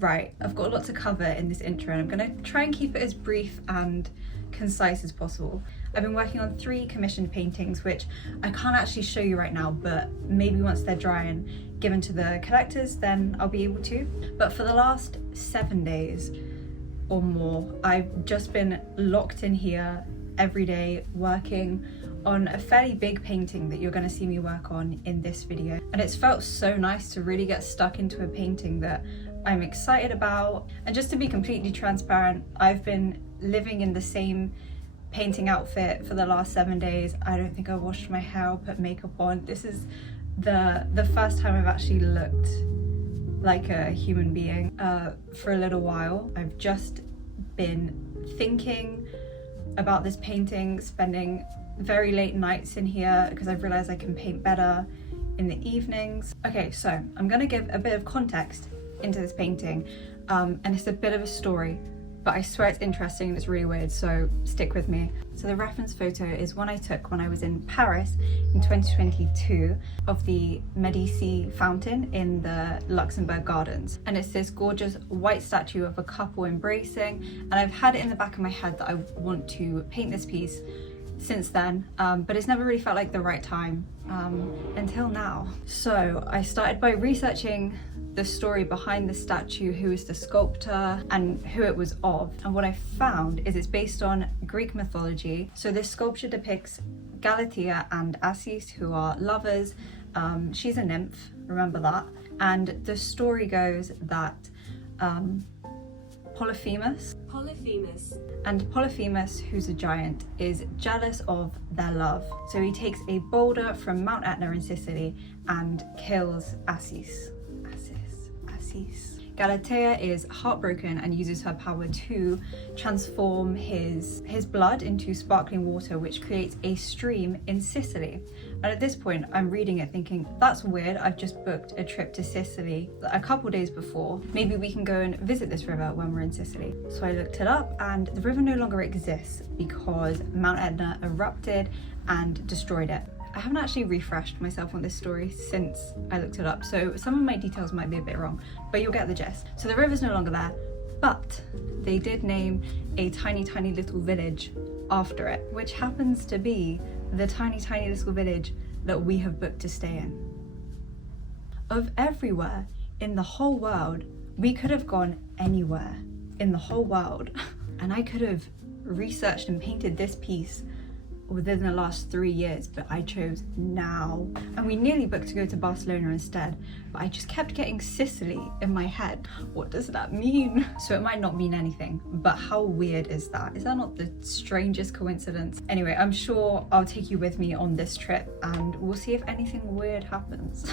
Right, I've got a lot to cover in this intro and I'm going to try and keep it as brief and concise as possible. I've been working on 3 commissioned paintings which I can't actually show you right now, but maybe once they're dry and given to the collectors then I'll be able to. But for the last 7 days or more, I've just been locked in here every day working on a fairly big painting that you're going to see me work on in this video. And it's felt so nice to really get stuck into a painting that I'm excited about. And just to be completely transparent, I've been living in the same painting outfit for the last 7 days. I don't think I washed my hair or put makeup on. This is the first time I've actually looked like a human being for a little while. I've just been thinking about this painting, spending very late nights in here because I've realized I can paint better in the evenings. Okay, so I'm gonna give a bit of context into this painting, and it's a bit of a story, but I swear it's interesting and it's really weird, so stick with me. So the reference photo is one I took when I was in Paris in 2022 of the Medici fountain in the Luxembourg Gardens. And it's this gorgeous white statue of a couple embracing, and I've had it in the back of my head that I want to paint this piece since then, but it's never really felt like the right time until now. So I started by researching the story behind the statue, who is the sculptor and who it was of. And what I found is it's based on Greek mythology. So this sculpture depicts Galatea and Assis, who are lovers. She's a nymph, remember that. And the story goes that Polyphemus, who's a giant, is jealous of their love. So he takes a boulder from Mount Etna in Sicily and kills Assis. Galatea is heartbroken and uses her power to transform his blood into sparkling water, which creates a stream in Sicily. And at this point, I'm reading it thinking, that's weird, I've just booked a trip to Sicily a couple days before. Maybe we can go and visit this river when we're in Sicily. So I looked it up and the river no longer exists because Mount Etna erupted and destroyed it. I haven't actually refreshed myself on this story since I looked it up, so some of my details might be a bit wrong, but you'll get the gist. So the river's no longer there, but they did name a tiny little village after it, which happens to be the tiny little village that we have booked to stay in. Of everywhere in the whole world, we could have gone anywhere in the whole world, and I could have researched and painted this piece within the last 3 years, but I chose now. And we nearly booked to go to Barcelona instead, but I just kept getting Sicily in my head. What does that mean? So it might not mean anything, but how weird is that? Is that not the strangest coincidence? Anyway, I'm sure I'll take you with me on this trip and we'll see if anything weird happens.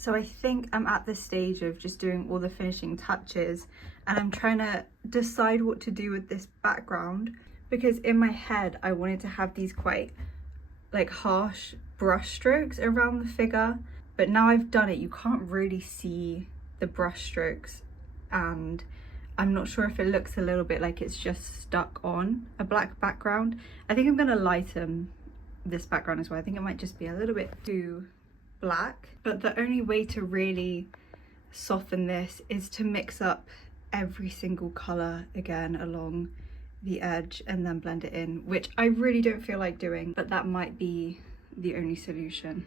So I think I'm at this stage of just doing all the finishing touches, and I'm trying to decide what to do with this background, because in my head I wanted to have these quite like harsh brush strokes around the figure, but now I've done it, you can't really see the brush strokes, and I'm not sure if it looks a little bit like it's just stuck on a black background. I think I'm gonna lighten this background as well. I think it might just be a little bit too black, but the only way to really soften this is to mix up every single color again along the edge and then blend it in, which I really don't feel like doing, but that might be the only solution.